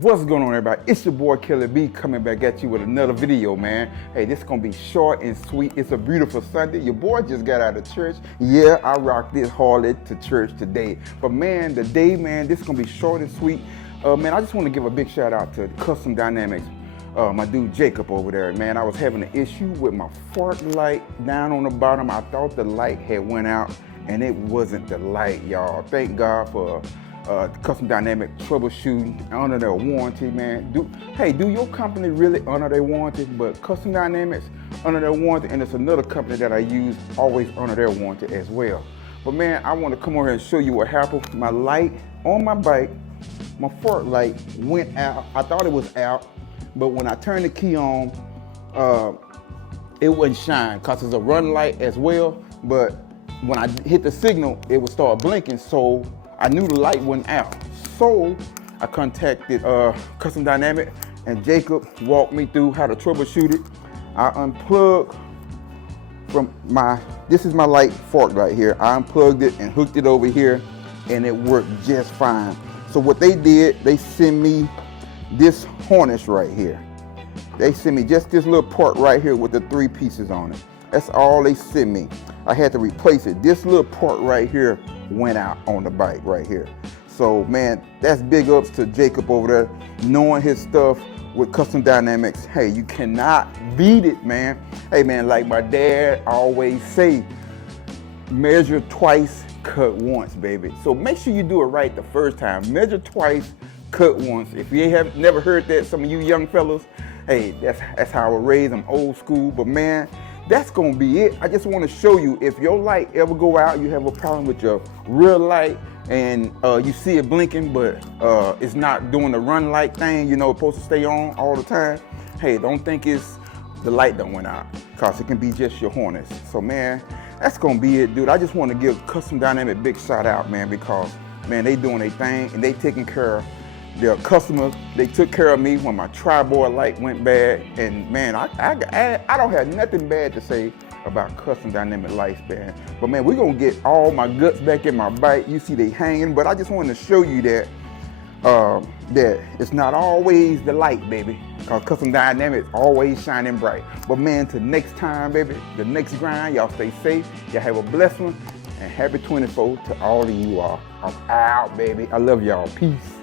What's going on, everybody? It's your boy Killer B coming back at you with another video, man. Hey, this is gonna be short and sweet. It's a beautiful Sunday. Your boy just got out of church. Yeah, I rocked this Harley to church today. But man, today, man, this is gonna be short and sweet. Man, I just want to give a big shout out to Custom Dynamics. My dude Jacob over there, man. I was having an issue with my fork light down on the bottom. I thought the light had went out, and it wasn't the light, y'all. Thank God for Custom Dynamic troubleshooting under their warranty, man. Do your company really honor their warranty? But Custom Dynamics under their warranty, and it's another company that I use always honor their warranty as well. But man, I want to come over here and show you what happened. My light on my bike, my fork light went out. I thought it was out, but when I turned the key on, it wouldn't shine because it's a run light as well. But when I hit the signal, it would start blinking. So I knew the light went out. So I contacted Custom Dynamic, and Jacob walked me through how to troubleshoot it. I unplugged from this is my light fork right here. I unplugged it and hooked it over here, and it worked just fine. So what they did, they sent me this harness right here. They sent me just this little part right here with the 3 pieces on it. That's all they sent me. I had to replace it. This little part right here went out on the bike right here. So man, that's big ups to Jacob over there, knowing his stuff with Custom Dynamics. Hey, you cannot beat it, man. Hey man, like my dad always say, measure twice, cut once, baby. So make sure you do it right the first time. Measure twice, cut once. If you have never heard that, some of you young fellas, hey, that's how I was raised. I'm old school, but man, that's gonna be it. I just want to show you, if your light ever go out, you have a problem with your rear light, and you see it blinking, but it's not doing the run light thing, you know, it's supposed to stay on all the time. Hey, don't think it's the light that went out, because it can be just your harness. So man, that's gonna be it, dude. I just want to give Custom Dynamic big shout out, man, because man, they doing their thing, and they taking care of their customers. They took care of me when my tri-board light went bad, and man, I don't have nothing bad to say about Custom Dynamic lights, man. But man, we're gonna get all my guts back in my bike. You see they hanging, but I just wanted to show you that that it's not always the light, baby, because Custom Dynamics always shining bright. But man, till next time, baby, the next grind, y'all stay safe, y'all have a blessed one, and happy 24 to all of you all. I'm out, baby. I love y'all. Peace.